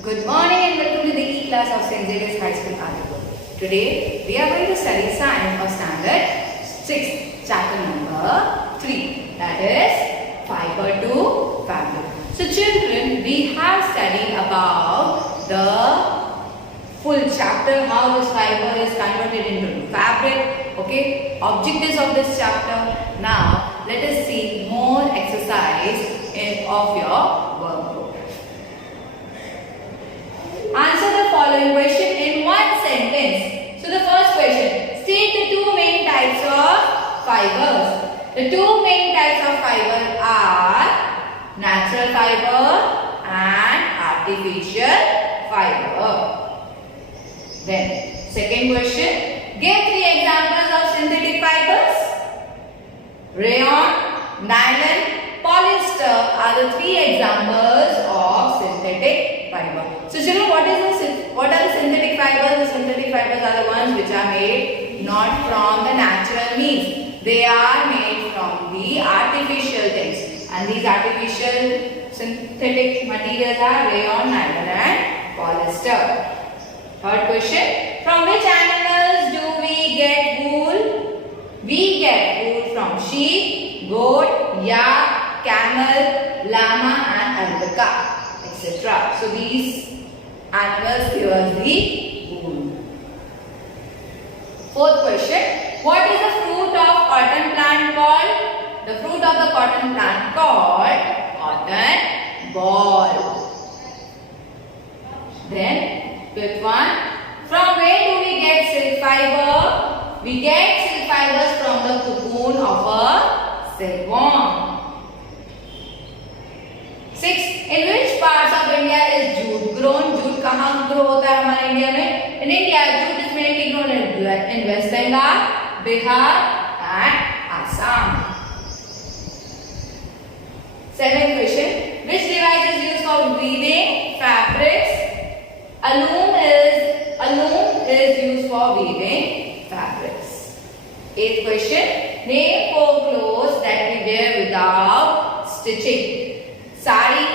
Good morning and welcome to the E-class of St. Xavier's High School, Adipur. Today we are going to study science of standard 6, chapter number 3, that is fiber to fabric. So children, we have studied about the full chapter, how this fiber is converted into fabric, okay, objectives of this chapter. Now let us see more exercise of your workbook. Answer the following question in one sentence. So the first question, state the two main types of fibers. The two main types of fiber are natural fiber and artificial fiber. Then second question, give 3 examples of synthetic fibers. Rayon, nylon, polyester are the 3 examples of synthetic fiber. So children, what are the synthetic fibers? The synthetic fibers are the ones which are made not from the natural means. They are made from the artificial things. And these artificial synthetic materials are rayon, nylon and polyester. Third question, from which animals do we get wool? We get wool from sheep, goat, yak, camel, llama and alpaca, etc. So these animals give us the wool. Fourth question, what is the fruit of cotton plant called? The fruit of the cotton plant called cotton ball. Then fifth one, from where do we get silk fiber? We get silk fibers from the cocoon of a silkworm. Sixth, in which parts of India is jute grown? Jute कहाँ grow होता है हमारे India में? In India, jute is mainly grown in West Bengal, Bihar and Assam. Seventh question, which device is used for weaving fabrics? A loom is used for weaving fabrics. Eighth question, name 4 clothes that we wear without stitching. Sari,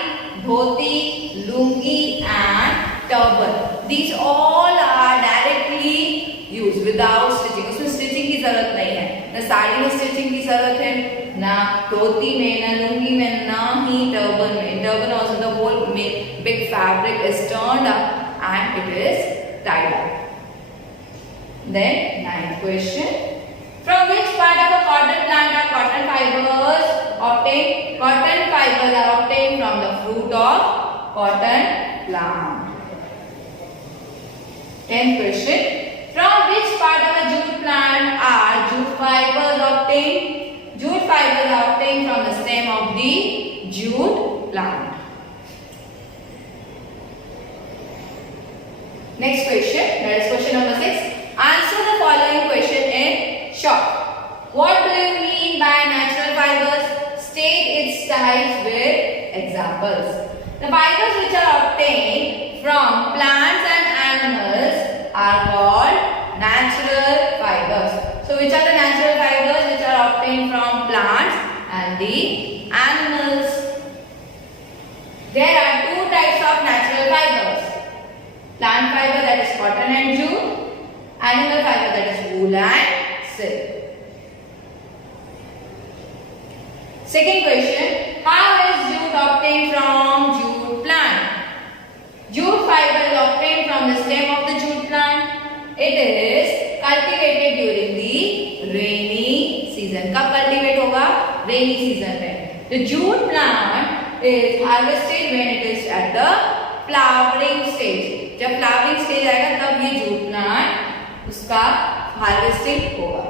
dhoti, lungi and turban. These all are directly used without stitching. उसमें stitching की जरूरत नहीं है. न साड़ी में stitching की जरूरत है, ना धोती में, ना लुंगी में, ना ही turban में. In turban also the whole big fabric is turned up and it is tied up. Then ninth question. From which part of a cotton plant are cotton fibers obtained? Cotton fibers are obtained from the fruit of cotton plant. 10th question. From which part of a jute plant are jute fibers obtained? Jute fibers are obtained from the stem of the jute plant. Next question, that is question number 6. Answer the following question in short. What do you mean by natural fibers? State its types with examples. The fibers which are obtained from plants and animals are called natural fibers. So which are the natural fibers which are obtained from plants and the animals? There are 2 types of natural fibers. Plant fiber, that is cotton and jute. Animal fiber, that is wool and silk. Second question, how is jute obtained from jute plant? Jute fiber is obtained from the stem of the jute plant. It is cultivated during the rainy season. कब cultivate होगा? Rainy season में. The jute plant is harvested when it is at the flowering stage. जब flowering stage आएगा तब ये jute plant उसका harvesting होगा.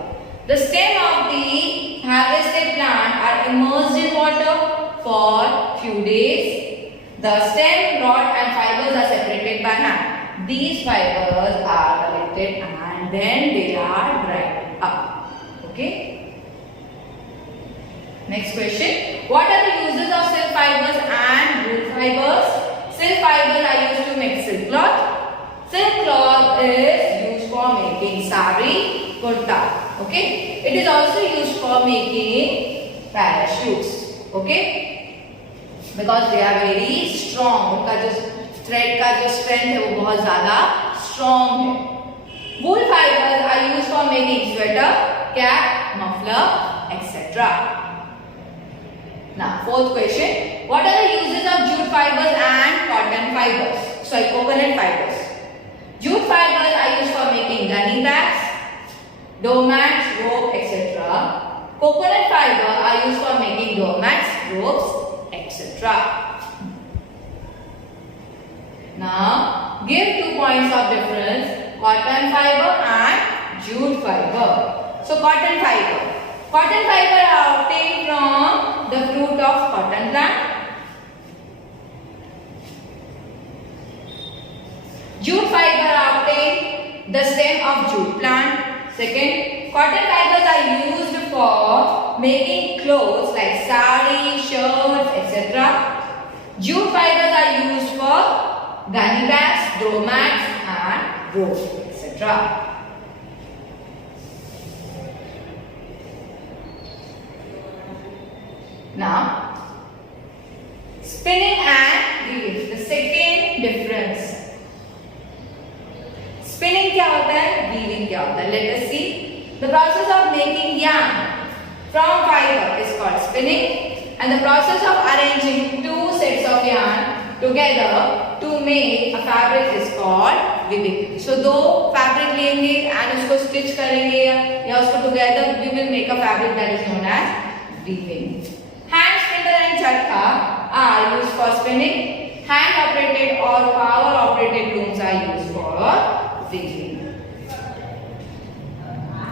The stem of the harvested plant are immersed in water for few days. The stem, rod and fibers are separated by hand. These fibers are collected and then they are dried up. Okay. Next question. What are the uses of silk fibers and wool fibers? Silk fibers are used to make silk cloth. Silk cloth is used for making sari, kurta. Okay. It is also used for making parachutes. Okay. Because they are very strong. उनका जो thread का जो strength है वो बहुत ज्यादा strong है. Wool fibres are used for making sweater, cap, muffler etcetera. Now fourth question, what are the uses of jute fibers and cotton fibers? Sorry, coconut fibers. Jute fibers are used for making gunny bags, doormats, rope, etc. Coconut fiber are used for making doormats, ropes, etc. Now give 2 points of difference: cotton fiber and jute fiber. So cotton fiber. Cotton fiber are obtained from the fruit of cotton plant. Jute fiber are obtained the stem of jute plant. Second, cotton fibers are used for making clothes like sari, shirts, etc. Jute fibers are used for gunny bags, doormats and ropes, etc. Now, spinning and weaving, the second difference. Spinning क्या होता है, weaving क्या होता है? Let us see. The process of making yarn from fiber is called spinning, and the process of arranging two sets of yarn together to make a fabric is called weaving. So दो fabric लेंगे and उसको stitch करेंगे या उसको together we will make a fabric that is known as weaving. Hand spindle and charkha are used for spinning. Hand operated or power operated looms are used for weaving.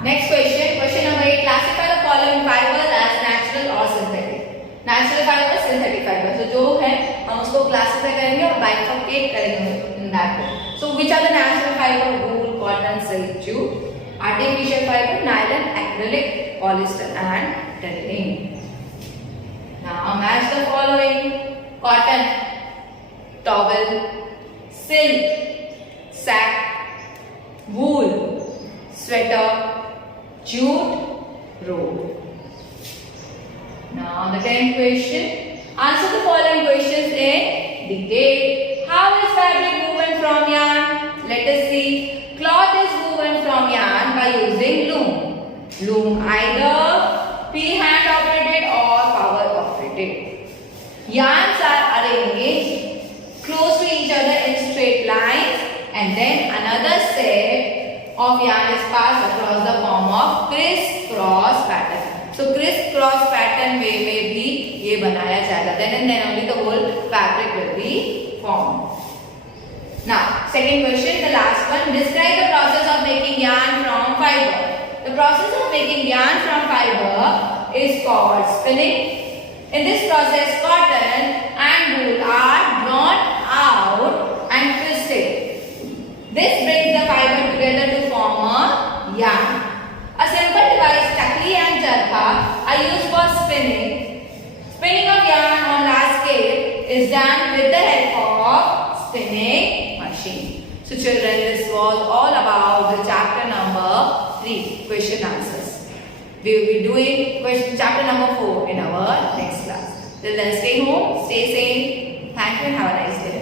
Next question, question number 8. Classify the following fibers as natural or synthetic. Natural fiber, synthetic fiber. So जो है हम उसको classify करेंगे और bifurcate करेंगे in that way. So which are the natural fiber? Wool, cotton, silk, jute. Artificial fiber, nylon, acrylic, polyester and terylene. Now match the following: cotton, towel, silk, sack, wool, sweater, jute, robe. Now the 10th question. Answer the following questions in detail. How is fabric woven from yarn? Let us see. Cloth is woven from yarn by using loom. Loom either hand operated or power operated. Yarns are arranged close to each other in straight lines, and then another set of yarn is passed across the form of criss-cross pattern. So criss-cross pattern way में भी ये बनाया जाएगा. Then and then only the whole fabric will be formed. Now second question, the last one. Describe the process of making yarn from fiber. The process of making yarn from fiber is called spinning. In this process, cotton and wool are drawn out and twisted. This brings the fiber together to form a yarn. A simple device, chakli and charkha, are used for spinning. Spinning of yarn on large scale is done with the help of spinning machine. So children, this was all about the chapter number 3, question answers. We will be doing chapter number 4 in our next class. Till then, stay home, stay safe. Thank you and have a nice day.